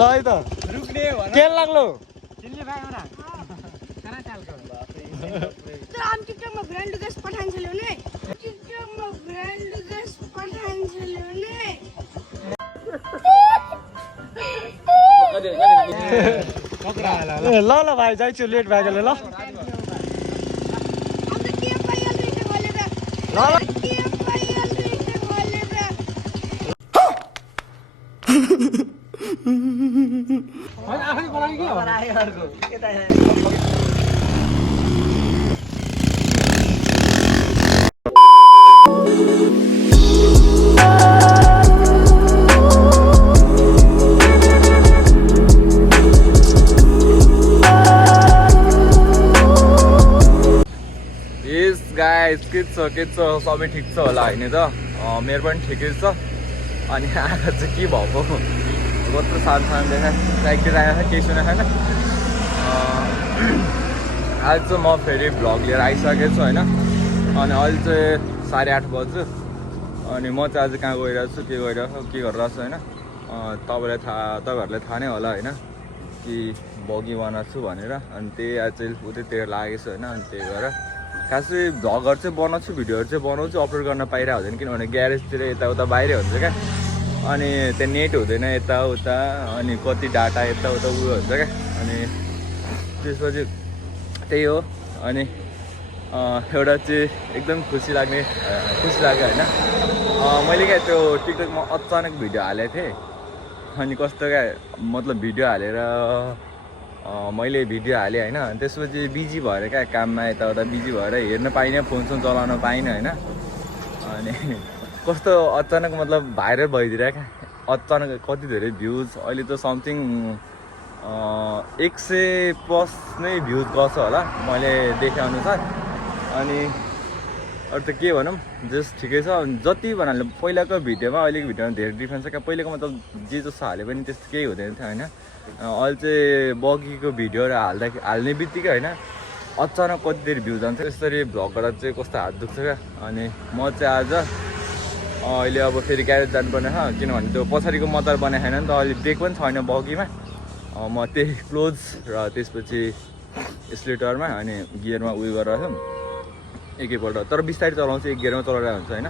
ल है त तेल लाग्लो हम टिकटकमा ब्रान्ड गस पठाइन्छ ल्याउने टिकटकमा ब्रान्ड गस पठाइन्छ ल्याउने ल ल भाइ जाइछु लेट भएकोले ल अब त के पाइहाल्दैछ मैले त ल के पाइहाल्दैछ मैले त आफै बनाइ के बनाए अर्को के त गाइस के छ सबै ठिक छ होला हैन त मेरो पनि ठिकै छ अनि आँखा चाहिँ के भएको कत्रो सानो सानो देखा साइकल आएको केही सुनेको छैन आज चाहिँ म फेरि भ्लग लिएर आइसकेको छु होइन अनि अहिले चाहिँ 8:30 बज्यो अनि म चाहिँ आज कहाँ गइरहेको छु के गरिरहेको छु के गरिरहेको छु होइन तपाईँहरूलाई थाहा नै होला होइन कि बगी बनाएको छु भनेर अनि त्यही आज चाहिँ उतैतिर लागेको छु होइन अनि त्यही भएर खासै भ्लगहरू चाहिँ बनाउँछु भिडियोहरू चाहिँ बनाउँछु अपलोड गर्न पाइरहेको हुँदैन किनभने ग्यारेजतिर यताउता बाहिरै हुन्छ क्या अनि त्यहाँ नेट हुँदैन यताउता अनि कति डाटा यताउता उयो हुन्छ क्या अनि त्यसपछि त्यही हो अनि एउटा चाहिँ एकदम खुसी लाग्यो होइन मैले क्या त्यो टिकटकमा अचानक भिडियो हालेको थिएँ अनि कस्तो क्या मतलब भिडियो हालेर मैले भिडियो हालेँ होइन त्यसपछि बिजी भएर क्या काममा यताउता बिजी भएर हेर्न पाइनँ फोनसोन चलाउन पाइनँ होइन अनि कस्तो अचानक मतलब भाइरल भइदिएर क्या अचानक कति धेरै भ्युज अहिले त समथिङ 100+ नै भ्युज गर्छ होला मैले देखे अनुसार अनि अरू त के भनौँ जस्ट ठिकै छ जति भन्नाले पहिलाको भिडियोमा अहिलेको भिडियोमा धेरै डिफ्रेन्स छ क्या पहिलाको मतलब जे जस्तो हाले पनि त्यस्तो केही हुँदैन थियो होइन अहिले चाहिँ बगीको भिडियोहरू हाल्ने बित्तिकै होइन अचानक कति धेरै भ्यू जान्छ यसरी भ्लग गर्दा चाहिँ कस्तो हात दुख्छ क्या अनि म चाहिँ आज अहिले अब फेरि ग्यारेज जानुपर्ने छ किनभने त्यो पछाडिको मतर बनाएको छैन नि त अहिले ब्रेक पनि छैन बगीमा म त्यही क्लोज र त्यसपछि स्लेटरमा अनि गियरमा उयो गरेर एकैपल्ट तर बिस्तारै चलाउँछु एक गियरमा चलाइरहेको हुन्छ होइन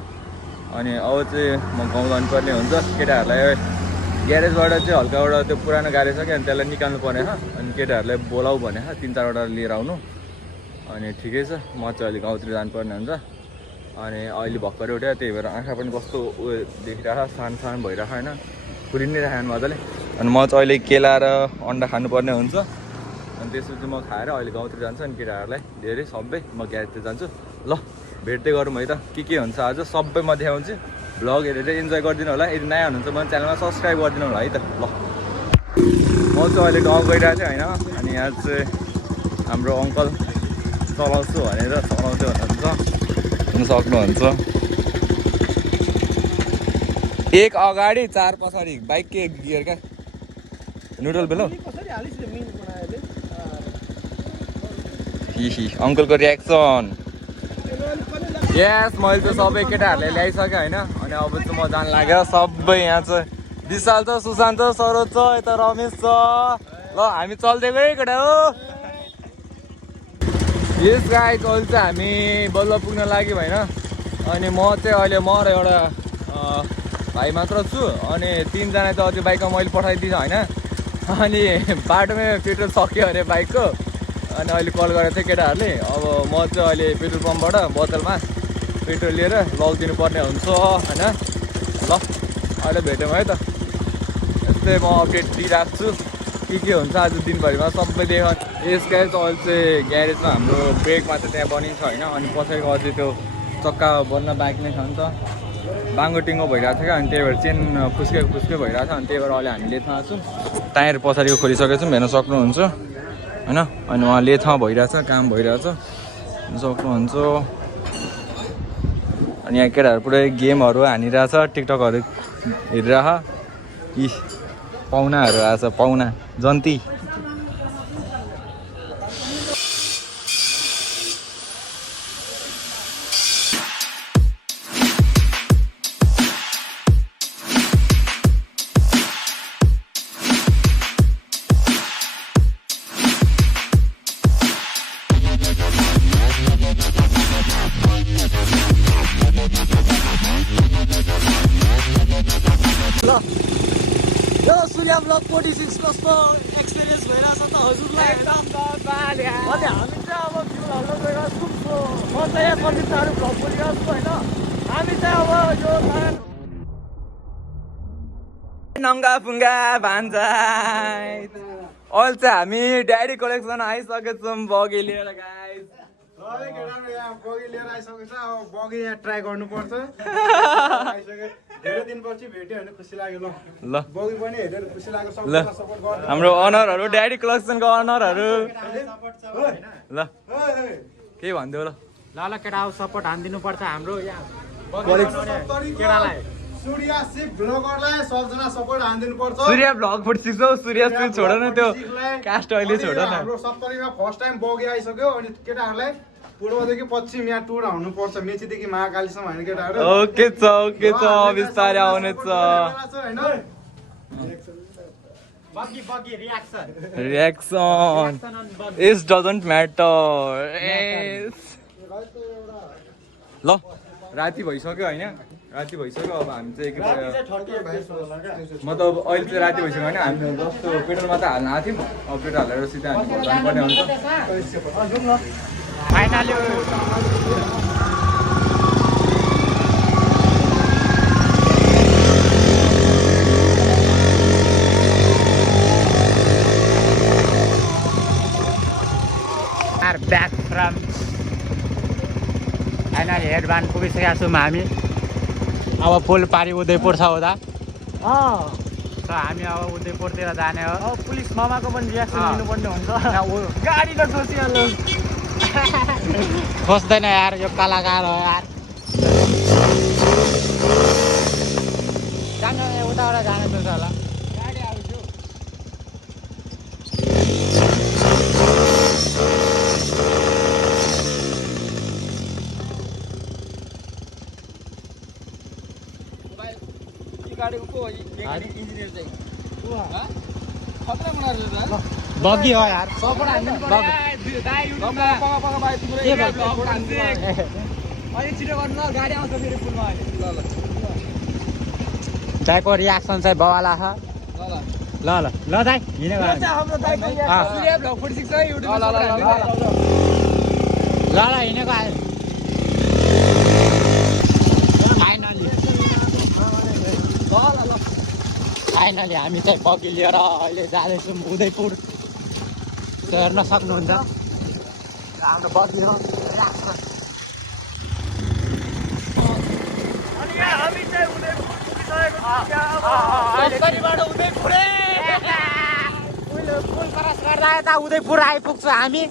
अनि अब चाहिँ म गाउँ जानुपर्ने हुन्छ केटाहरूलाई ग्यारेजबाट चाहिँ हल्काबाट त्यो पुरानो गाडी छ क्या अनि त्यसलाई निकाल्नु पर्ने छ अनि केटाहरूलाई बोलाऊ भने 3-4वटा लिएर आउनु अनि ठिकै छ म चाहिँ अहिले गाउँतिर जानुपर्ने हुन्छ अनि अहिले भर्खरै उठ्यो त्यही भएर आँखा पनि कस्तो उयो देखिरहेको सानो भइरहेको होइन खुलि नै राखेन मजाले अनि म चाहिँ अहिले केला र अन्डा खानुपर्ने हुन्छ अनि त्यसपछि म खाएर अहिले गाउँतिर जान्छु अनि केटाहरूलाई धेरै सबै म ग्यारेजतिर जान्छु ल भेट्दै गरौँ है त के हुन्छ आज सबै म देखाउँछु भ्लग हेरेर इन्जोय गरिदिनु होला यदि नयाँ हुनुहुन्छ भने च्यानलमा सब्सक्राइब गरिदिनु होला है त ल म चाहिँ अहिले गाउँ गइरहेको थिएँ होइन अनि यहाँ चाहिँ हाम्रो अङ्कल चलाउँछु भनेर चलाउँछु भन्नुहुन्छ सक्नुहुन्छ एक अगाडि 4 पछाडि बाइक के गियर क्या न्युट्रल बेलो अङ्कलको रियाक्सन यस मैले त सबै केटाहरूले ल्याइसकेँ होइन अनि अब चाहिँ म जान लाग्यो सबै यहाँ चाहिँ विशाल छ सुशान्त छ सरोज छ यता रमेश छ ल हामी चल्दै गयो केटा हो यस गाइस अहिले चाहिँ हामी बल्ल पुग्न लाग्यो होइन अनि म चाहिँ अहिले म र एउटा भाइ मात्र छु अनि 3 जना चाहिँ अझै बाइकमा मैले पठाइदिएँ होइन अनि बाटोमै पेट्रोल सक्यो अरे बाइकको अनि अहिले कल गरेको थिएँ केटाहरूले अब म चाहिँ अहिले पेट्रोल पम्पबाट बोतलमा पेट्रोल लिएर लगिदिनु पर्ने हुन्छ होइन ल अहिले भेट्यौँ है त यस्तै म अपडेट दिइरहेको छु के हुन्छ आज दिनभरिमा सबै देखाउँ यस गाइस अहिले चाहिँ ग्यारेजमा हाम्रो ब्रेकमा चाहिँ त्यहाँ बनिन्छ होइन अनि पछाडिको अझै त्यो चक्का बन्न बाइक नै छ नि त बाङ्गो टिङ्गो भइरहेको छ क्या अनि त्यही भएर चेन फुस्के भइरहेको छ अनि त्यही भएर अहिले हामीले थाहा छौँ टायर पछाडिको खोलिसकेको छौँ हेर्न सक्नुहुन्छ होइन अनि उहाँ लेथमा भइरहेछ काम भइरहेछ सक्नुहुन्छ अनि यहाँ केटाहरू पुरै गेमहरू हानिरहेछ टिकटकहरू हेरिरह यी पाहुनाहरू आएछ पाहुना जन्ती 46 कस्तो एक्सपिरियन्स भइरहेछ त हजुरलाई एकदम अनि हामी चाहिँ अब फ्युल हाल्न गइरहेको छौँ म चाहिँ यहाँ कति साह्रो भ्लग बोलिरहेको छु होइन हामी चाहिँ अब यो नङ्गा फुङ्गा भान्जा अहिले चाहिँ हामी ड्याडी कलेक्सन आइसकेछौँ बगी लिएर गाइस बगी लिएर आइसकेको छ अब बगी यहाँ ट्राई गर्नुपर्छ धेरै दिनपछि भेट्यो भने खुसी लाग्यो ल बगी पनि हेरेर खुसी लाग्यो सबैलाई सपोर्ट गर्नु हाम्रो अनरहरू ड्याडी कलेक्सनको अनरहरू ल के भनिदेऊ ल ल केटा अब सपोर्ट हानिदिनु पर्छ हाम्रो यहाँ केटालाई सूर्य सिक भ्लगरलाई सबजना सपोर्ट हानिदिनु पर्छ सूर्य भ्लग 46 हो सूर्य स्पिच छोड न त्यो कास्ट अहिले छोड न हाम्रो सप्तरीमा फर्स्ट टाइम बगी आइसक्यो अनि केटाहरूलाई पूर्वदेखि पश्चिम यहाँ टुर आउनु पर्छ मेचीदेखि महाकालीसम्म होइन केटाहरू ओके छ बिस्तारै आउने छ रियाक्सन इज डजन्ट म्याटर ल राति भइसक्यो होइन राति भइसक्यो अब हामी चाहिँ मतलब अहिले चाहिँ राति भइसक्यो होइन हामी जस्तो पेट्रोल मात्र हाल्न आएको थियौँ अब पेट्रोल हालेर सिधै हामी घर जानुपर्ने हुन्छ फाइनली ब्याक फ्रम फाइनली हेडबान पुगिसकेका छौँ हामी अब पुल पारी उदयपुर छ हुँदा हामी अब उदयपुरतिर जाने हो पुलिस मामाको पनि रियाक्सन लिनुपर्ने हुन्छ गाडीको सोचिहाल्नु खोज्दैन यार यो कलाकार हो यार जानु उताबाट जानु पर्छ होला गाडी आउँछु बगी हो यार दाइको रियाक्सन चाहिँ बवाला छ ल ल ल दाइ हिँडेको ल हिँडेको आयो फाइनली हामी चाहिँ बगी लिएर अहिले जाँदैछौँ उदयपुर हेर्न सक्नुहुन्छ हाम्रो बगी हो पुल क्रस गर्दा यता उदयपुर आइपुग्छ हामी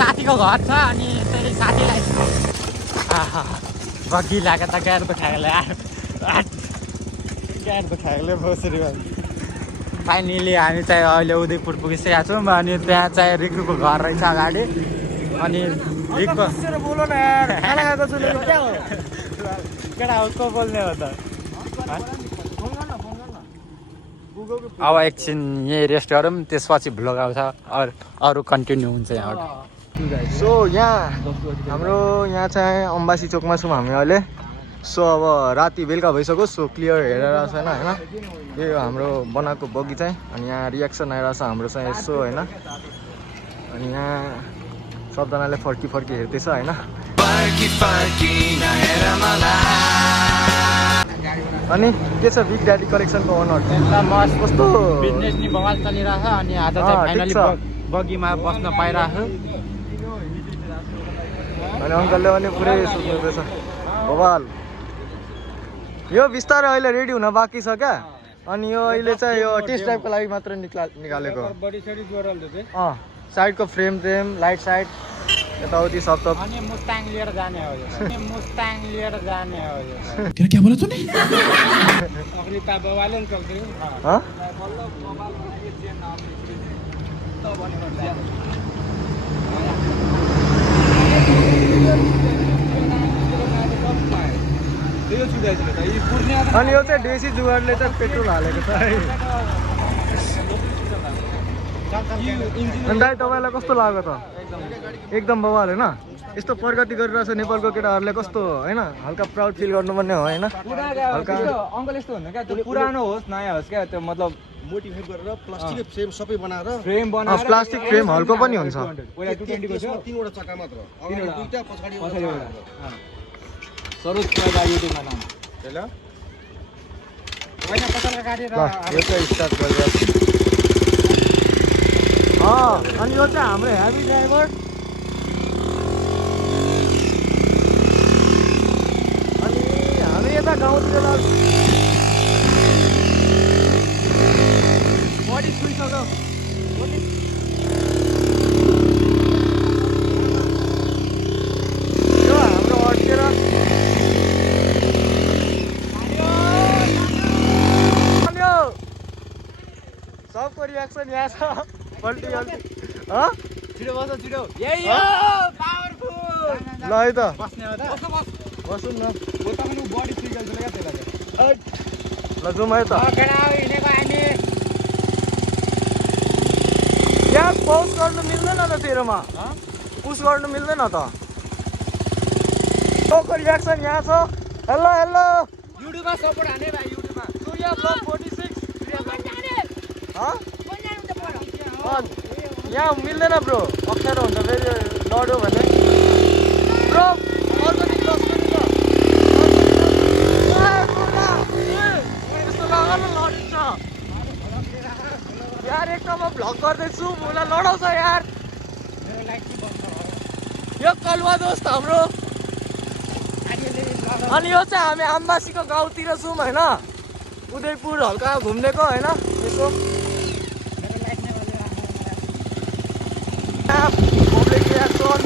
साथीको घर छ अनि त्यही साथीलाई बगी लाग्यो त गाड दुखाएकोले गाड दुखाएकोले बसरी फाइनली हामी चाहिँ अहिले उदयपुर पुगिसकेका छौँ अनि त्यहाँ चाहिँ रिक्रुको घर रहेछ अगाडि अनि रिकको केटा उसको बोल्ने हो त अब एकछिन यहीँ रेस्ट गरौँ त्यसपछि भ्लग आउँछ अरू कन्टिन्यू हुन्छ यहाँबाट सो यहाँ हाम्रो यहाँ चाहिँ अम्बासी चोकमा छौँ हामी अहिले सो अब राति बेलुका भइसक्यो सो क्लियर हेरेर छैन होइन यो हाम्रो बनाएको बगी चाहिँ अनि यहाँ रियाक्सन आइरहेको छ हाम्रो चाहिँ यसो होइन अनि यहाँ सबजनाले फर्की हेर्दैछ होइन अनि के छ बिग ड्याडी कलेक्सनको ओनर कस्तो बिजनेस नि बवाल चलिरहेछ अनि आज चाहिँ फाइनली बगीमा बस्न पाइरहेको अनि अङ्कलले पनि पुरै सोच्नुहुँदैछ बवाल यो बिस्तारै अहिले रेडी हुन बाँकी छ क्या अनि यो अहिले चाहिँ यो टेस्ट ड्राइभको लागि मात्र निकालेको साइडको फ्रेम लाइट साइड यताउति सब त अनि मुस्ताङ लिएर जाने हो यो अनि मुस्ताङ लिएर जाने हो यो क्या बोला तूने अग्रिता बाबाले नि सक्दिनु ह बल्ल मोबाइलमा एक जेन त भनेर त्यो छुटाइছিল त यी पुर्ने अनि यो चाहिँ देशी जुगाडले चाहिँ पेट्रोल हालेको छ है अनि दाइ तपाईँलाई कस्तो लाग्यो त एकदम बवाल होइन यस्तो प्रगति गरिरहेछ नेपालको केटाहरूले कस्तो होइन हल्का प्राउड फिल गर्नुपर्ने हो होइन हल्का अङ्कल यस्तो भन्नु क्या त्यो पुरानो होस् नयाँ होस् क्या त्यो मतलब मोडिफाई गरेर प्लास्टिकको फ्रेम सबै बनाएर फ्रेम बनाएर प्लास्टिक फ्रेम हल्को पनि हुन्छ पहिला 220 को थियो तीनवटा चक्का मात्र अगाडि दुईटा पछाडि पछाडि एउटा एउटा सरोज प्रदा युट्युबमा नाम हेलो होइन पसलका गाडी ल यो चाहिँ स्टार्ट गरिरहेको अनि यो चाहिँ हाम्रो हेभी ड्राइभर अनि हामी यता गाउँतिर बडी छुइसक्यो यो हाम्रो अड्केर सबको रियाक्सन यहाँ छ पल्टी छिटो बस छिटो यही हो पावरफुल ल है त बस्ने हो त बसौँ न म तपाईँको बडी फिजिकल छ क्या त्यसलाई ल जाउँ है त केटा हिँडेको हामी यहाँ पौज गर्नु मिल्दैन त तेरोमा पुस गर्नु मिल्दैन त सबको रियाक्सन यहाँ छ हेलो हेलो युट्युबमा सपोर्ट हाने भाइ युट्युबमा सूर्य ब्लग 46 यहाँ मिल्दैन ब्रो अप्ठ्यारो हुन्छ फेरि लड्यो भने ब्रो अर्ग्यानिक लस पनि त यस्तो लगा न लडिन्छ यार एक त म भ्लग गर्दैछु मलाई लडाउँछ यार यो कलुवा दोस्त हाम्रो अनि यो चाहिँ हामी आम्बासीको गाउँतिर छौँ होइन उदयपुर हल्का घुम्नेको होइन यसो पब्लिक रियाक्सन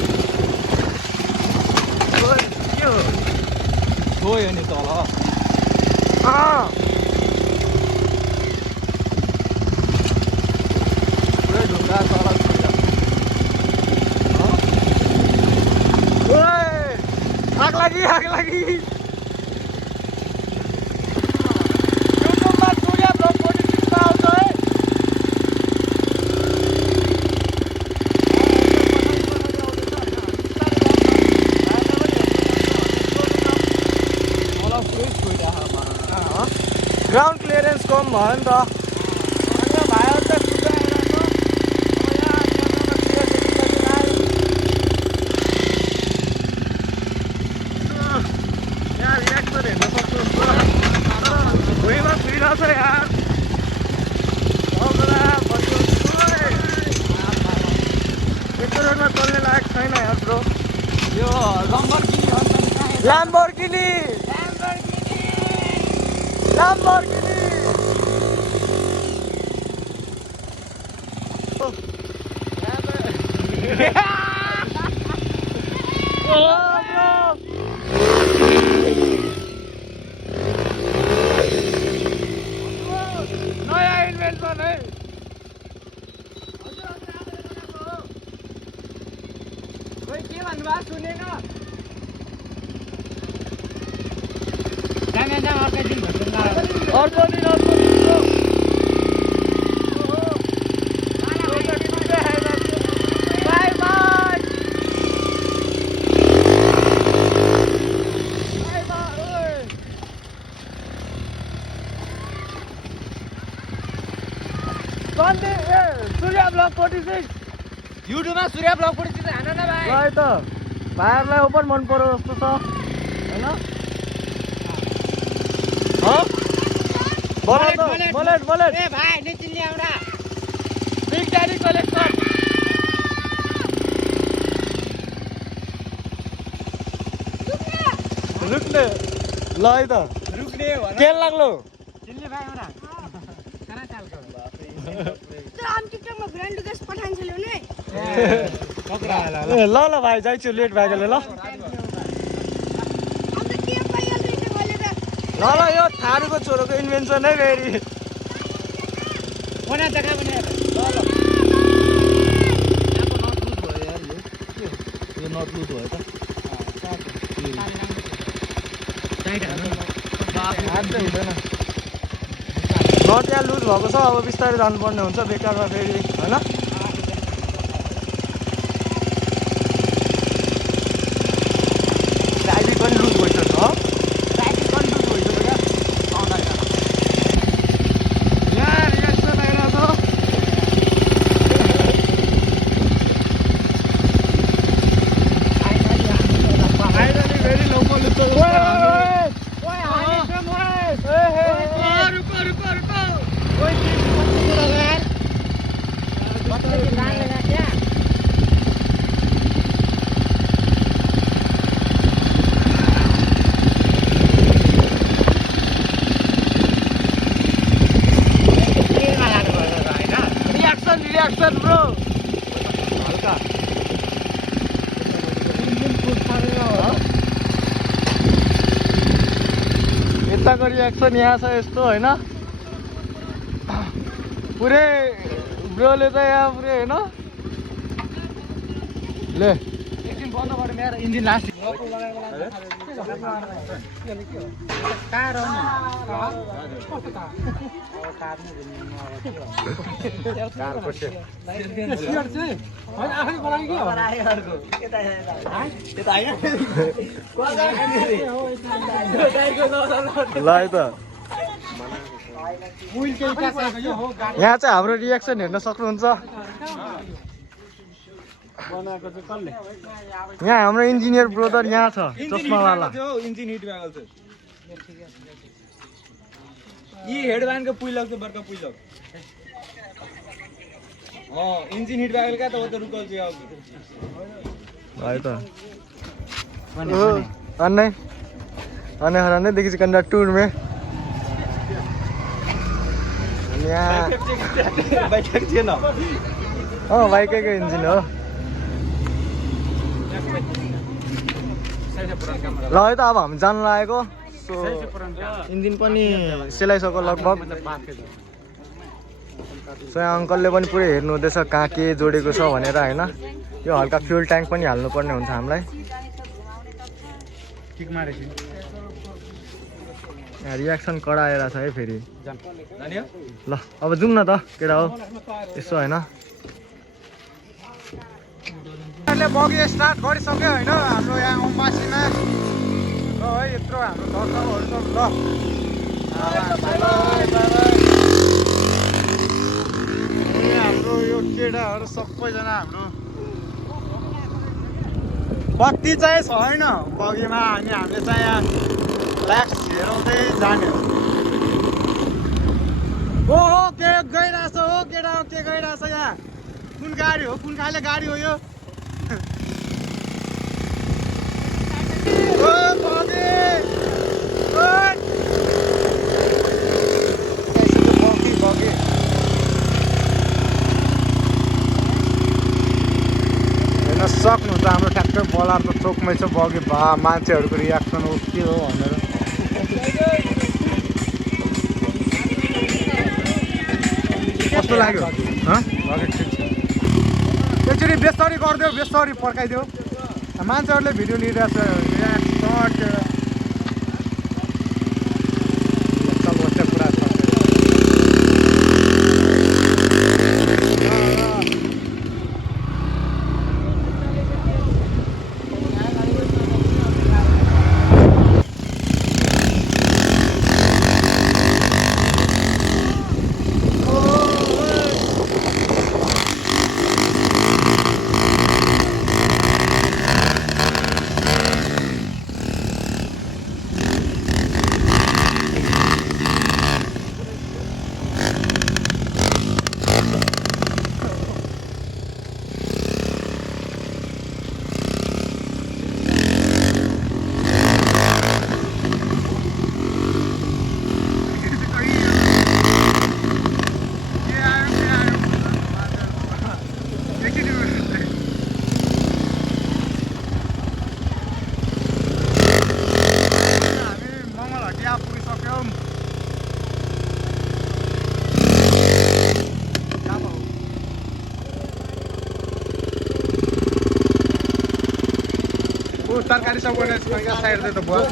के हो गयो नि तल पुरै ढुङ्गा तल आग लागि युट्युबमा सूर्य ब्लग 46 मा आउँछ है ग्राउन्ड क्लियरेन्स कम भयो नि त अनि भाइहरू चाहिँ कुद्दै आइरहेको यहाँ रियाक्सन हेर्न सक्नुहुन्छ भुइँमा छुइरहेछ यार एकरोडमा चल्ने लायक छैन यार ब्रो यो ल्याम्बोर्गिनी नयाँ इन्भेन्सन है खोइ के भन्नुभयो सुनेन जाम अर्कै दिन भन्छ अर्को दिन बाई बाई सूर्य ब्लग 46 युट्युबमा सूर्य ब्लग 46 हान न भाइ ल है त भाइहरूलाई ओपन मन पर्यो जस्तो छ होइन बलेट ए भाइ निचिल्ने एउटा बिग ड्याडी कलेक्सन रुक्ने ल है त रुक्ने भन तेल लाग्लो चिल्ने भाइ एउटा कहाँ चालको तर हामी टिकटकमा भिरान लुगास पठाइन्छ ल्याउने ल ल भाइ जाइछु लेट भएकोले ल अब त के पाइहाल्छ मैले त ल ल यो थारूको छोरोको इन्भेन्सन है फेरि बना देखा बना यो नट लुज भयो त नट यहाँ लुज भएको छ अब बिस्तारै जानुपर्ने हुन्छ बेकारमा फेरि होइन ट्राफिक पनि लुज भइसक्यो हो ट्राफिक पनि लुज भइसक्यो क्या यहाँ रिएक्सन आइरहेको छ फाइनली फेरि लोकल रिएक्सन ब्रो हल्का यताको रिएक्सन यहाँ छ यस्तो होइन पुरै ब्रोले चाहिँ यहाँ पुरै होइन ले एकछिन बन्द गर्यो मेरो इन्जिन लास्ट ल है त यहाँ चाहिँ हाम्रो रिएक्सन हेर्न सक्नुहुन्छ यहाँ हाम्रो इन्जिनियर ब्रोदर यहाँ छ चस्मावाला इन्जिन हिट भएको छ यी हेडब्यान्डको पुइलक चाहिँ बर्का पुइलक इंजिन हिट बैगल का तो वो तो रुको जी आओ भाई तो अन्ने अन्ने हराने देखी सिकंदर टूर में बाइक के ना हाँ बाइक का इंजन हो ल है त अब हामी जान लागेको सो इन्जिन पनि सेलाइसक्यो लगभग सो यहाँ अङ्कलले पनि पुरै हेर्नु हुँदैछ कहाँ के जोडेको छ भनेर हैन यो हल्का फ्युल ट्याङ्क पनि हाल्नु पर्ने हुन्छ हामीलाई किक मारेछि यहाँ रिएक्सन कडाएर छ है फेरि ल अब जाउँ न त केटा हो यसो हैन ले बगी स्टार्ट गरिसक्यो हैन हाम्रो यहाँ अम्बासीमा ल है यत्रो हाम्रो दर्शकहरु सब ल हाम्रो यो केटाहरु सबैजना हाम्रो बत्ती चाहिँ छैन बगीमा अनि हामीले चाहिँ यहाँ लाइट्स हेराउँदै जाने हो के गइराछ हो केटा के गइराछ यहाँ कुन गाडी हो कुन खाले गाडी हो यो ओ बगी बगी हेर्न सक्नुहुन्छ हाम्रो ट्र्याक्टर बलारको चोकमै छ बगी भा मान्छेहरूको रियाक्सन हो के हो भनेर कस्तो लाग्यो एकचोटि बेस्तरी गरिदेऊ बेस्तरी पर्खाइदेऊ मान्छेहरूले भिडियो लिइरहेको छ पुरा छ तरकारी सब गर्ने साइड दे त भयो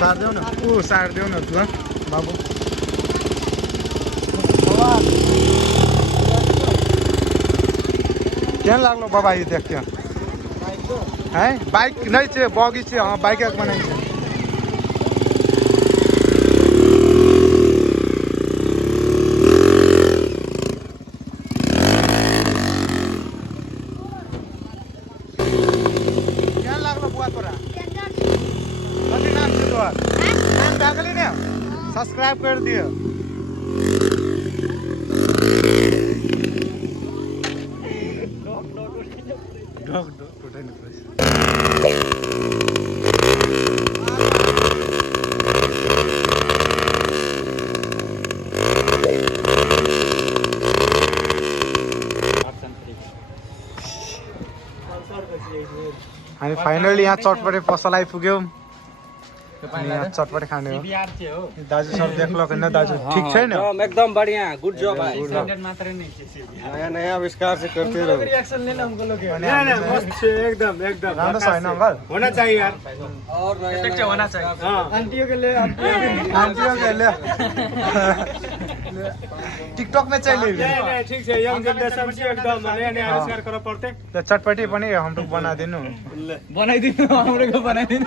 सार्देऊ न ऊ सार्देऊ न ल बाबु केहन लाग्लो बाबा यो देख के है बाइक नै छ बगी छ बाइक एक बनाइ छ केहन लाग्लो बुवा तोरा कति नाम छ तोहर नाम डाकली ने सब्सक्राइब कर दियो डग उठाइनु पर्छ हामी फाइनली यहाँ चटपटे पसल आइपुग्यौँ अनि यहाँ चटपटे खाने हो दाजु सब देख्लो किन दाजु ठीक छैन एकदम बढ़िया गुड जॉब भाई नयाँ नयाँ आविष्कार चाहिँ करते रहो रिएक्शन लेना हमको लोग मस्त एकदम एकदम राम्रो छैन अङ्कल होना चाहिए यार और नया होना चाहिए आंटियों के लिए आन्टीओ के ले टिकटक में चाहिए ठीक है यंग जनरेशन से एकदम नया नया आविष्कार करना पड़ते तो चटपटी पनि हम लोग बना दिनु बनाइदिनु हाम्रो को बनाइदिनु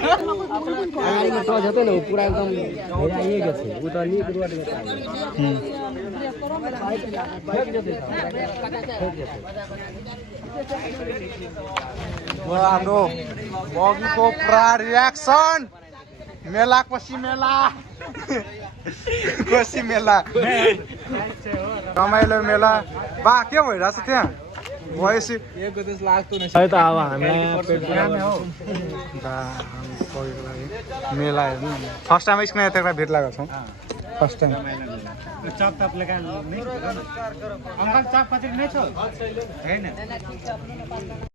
तो जते न पूरा एकदम हेराइए गए उ त नीक रोड हाम्रो बगीको पुरा रियाक्सन मेला कोसी मेला कोसी मेला रमाइलो मेला बा के भइरहेछ त्यहाँ भएपछि त अब हामीलाई मेला हेर्नु फर्स्ट टाइम स्कुल यता भेट लागेको छौँ फर्स्ट टाइम चप टप लगा अंकल चप कति नै छ हैन